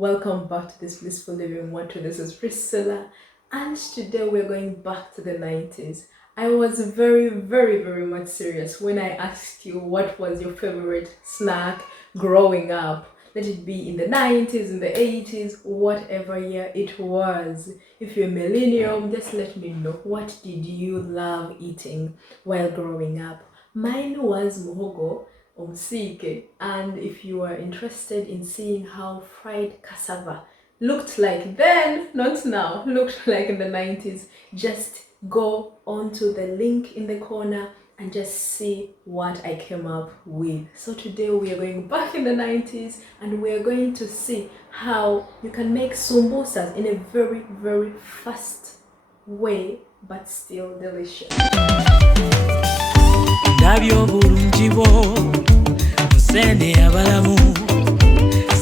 Welcome back to this Blissful Living Mwattu. This is Priscilla, and today we're going back to the 90s. I was very much serious when I asked you what was your favorite snack growing up. Let it be in the 90s, in the 80s, whatever year it was. If you're a millennium, just let me know, what did you love eating while growing up? Mine was muhogo omsike, and if you are interested in seeing how fried cassava looked like then, not now, looked like in the 90s, just go onto the link in the corner and just see what I came up with. So today we are going back in the 90s and we are going to see how you can make samosas in a very fast way but still delicious. Ndabyo bulungi bwo nsende abalamu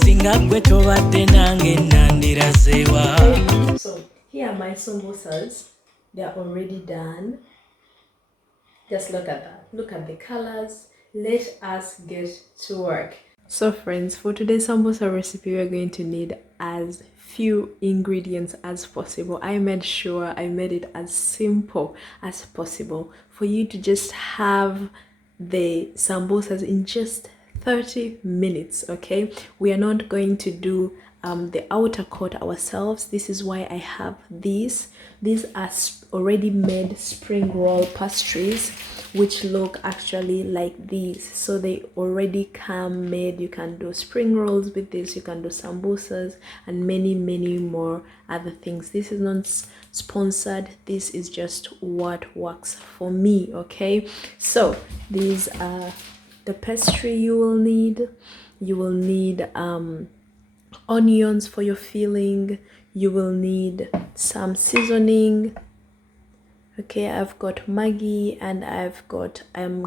singa gwe tobadde nange nandirazeewa. So here are my samosas. They are already done. Just look at that. Look at the colors. Let us get to work. So friends, for today's samosa recipe, we're going to need as few ingredients as possible. I made sure I made it as simple as possible for you to just have the samosas in just 30 minutes. Okay, we are not going to do the outer coat ourselves. This is why I have these. These are already made spring roll pastries, which look actually like these. So they already come made. You can do spring rolls with this, you can do samosas and many more other things. This is not sponsored, this is just what works for me. Okay, so these are the pastry you will need. You will need onions for your filling. You will need some seasoning. Okay, I've got Maggi and I've got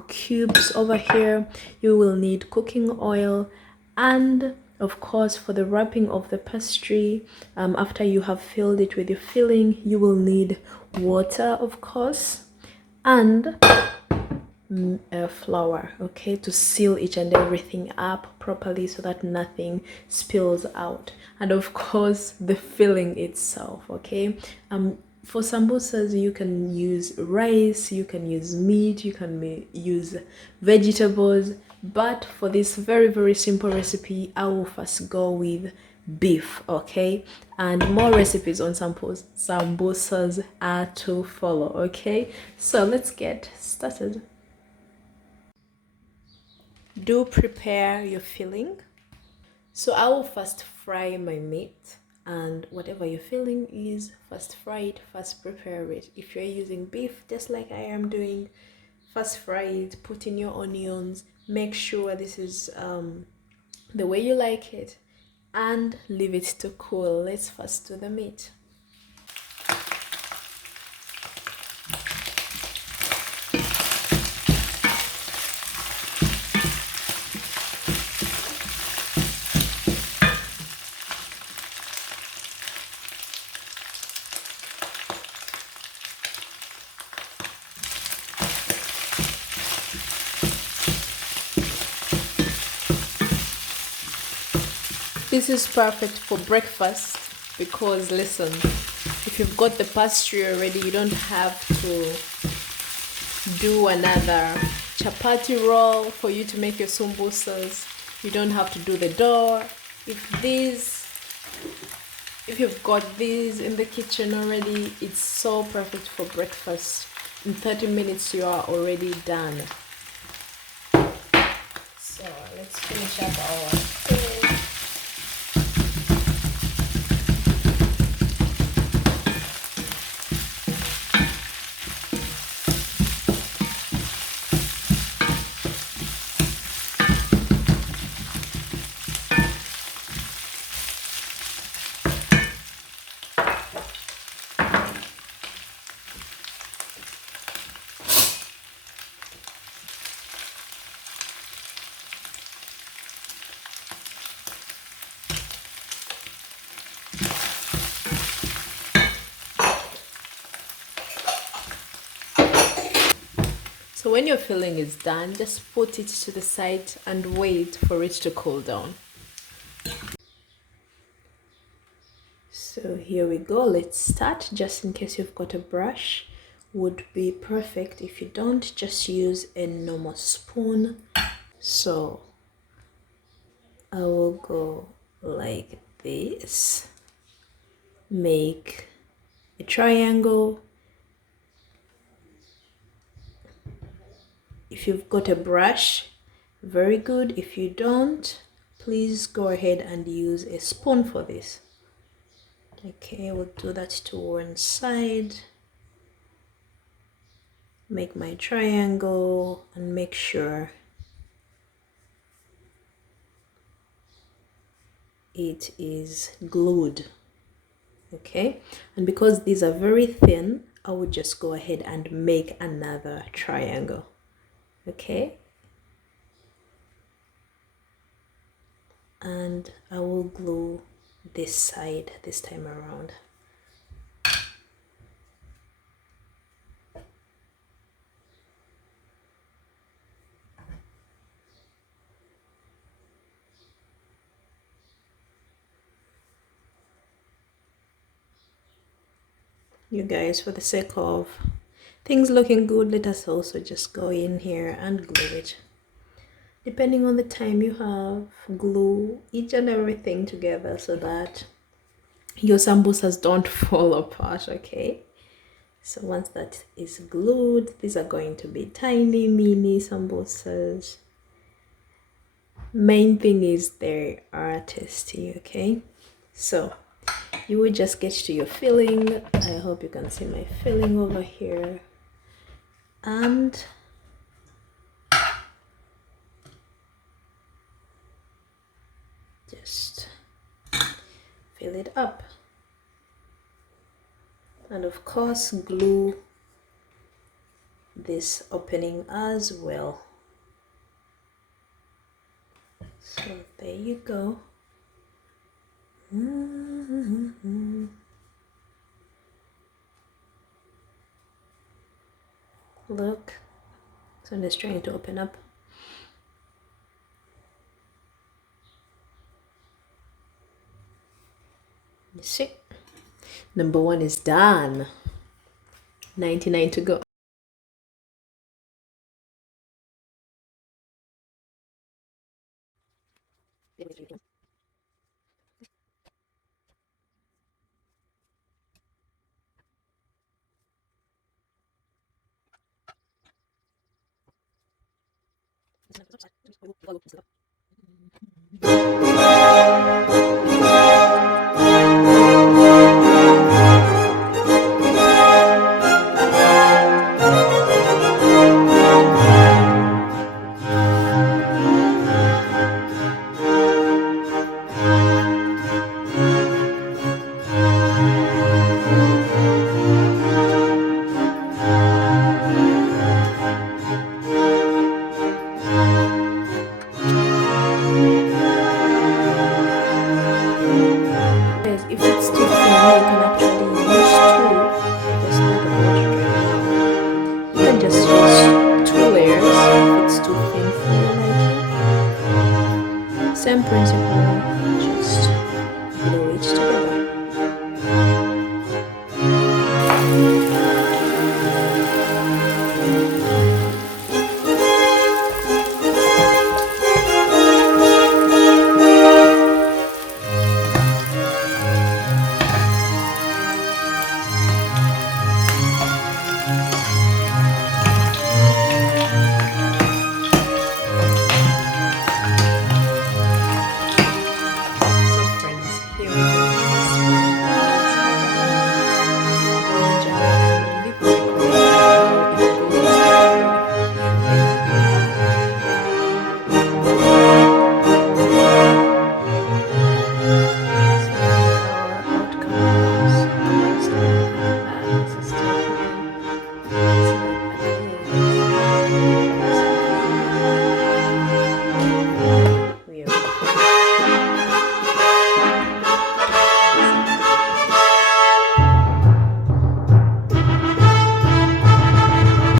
cubes over here. You will need cooking oil, and of course for the wrapping of the pastry, after you have filled it with your filling, you will need water, of course, and flour, okay, to seal each and everything up properly so that nothing spills out, and of course the filling itself. Okay, for samosas you can use rice, you can use meat, you can use vegetables, but for this very simple recipe I will first go with beef. Okay, and more recipes on samosas are to follow. Okay, so let's get started. Do prepare your filling. So I will first fry my meat, and whatever your filling is, first fry it, first prepare it. If you're using beef, just like I am doing, first fry it, put in your onions, make sure this is the way you like it, and leave it to cool. Let's first do the meat. This is perfect for breakfast because listen, if you've got the pastry already, you don't have to do another chapati roll for you to make your samosas. You don't have to do the dough. If you've got these in the kitchen already, it's so perfect for breakfast. In 30 minutes you are already done. So let's finish up our thing. So when your filling is done, just put it to the side and wait for it to cool down. So here we go. Let's start. Just in case you've got a brush, would be perfect. If you don't, just use a normal spoon. So I will go like this, make a triangle. If you've got a brush, very good. If you don't, please go ahead and use a spoon for this. Okay, we'll do that to one side. Make my triangle and make sure it is glued. Okay, and because these are very thin, I would just go ahead and make another triangle. Okay, and I will glue this side this time around. You guys, for the sake of things looking good, let us also just go in here and glue it. Depending on the time you have, glue each and everything together so that your samosas don't fall apart. Okay, so once that is glued, these are going to be tiny mini samosas. Main thing is they are tasty. Okay, so you will just get to your filling. I hope you can see my filling over here, and just fill it up, and of course glue this opening as well. So there you go. Look, so I'm just trying to open up. You see, number one is done. 99 to go.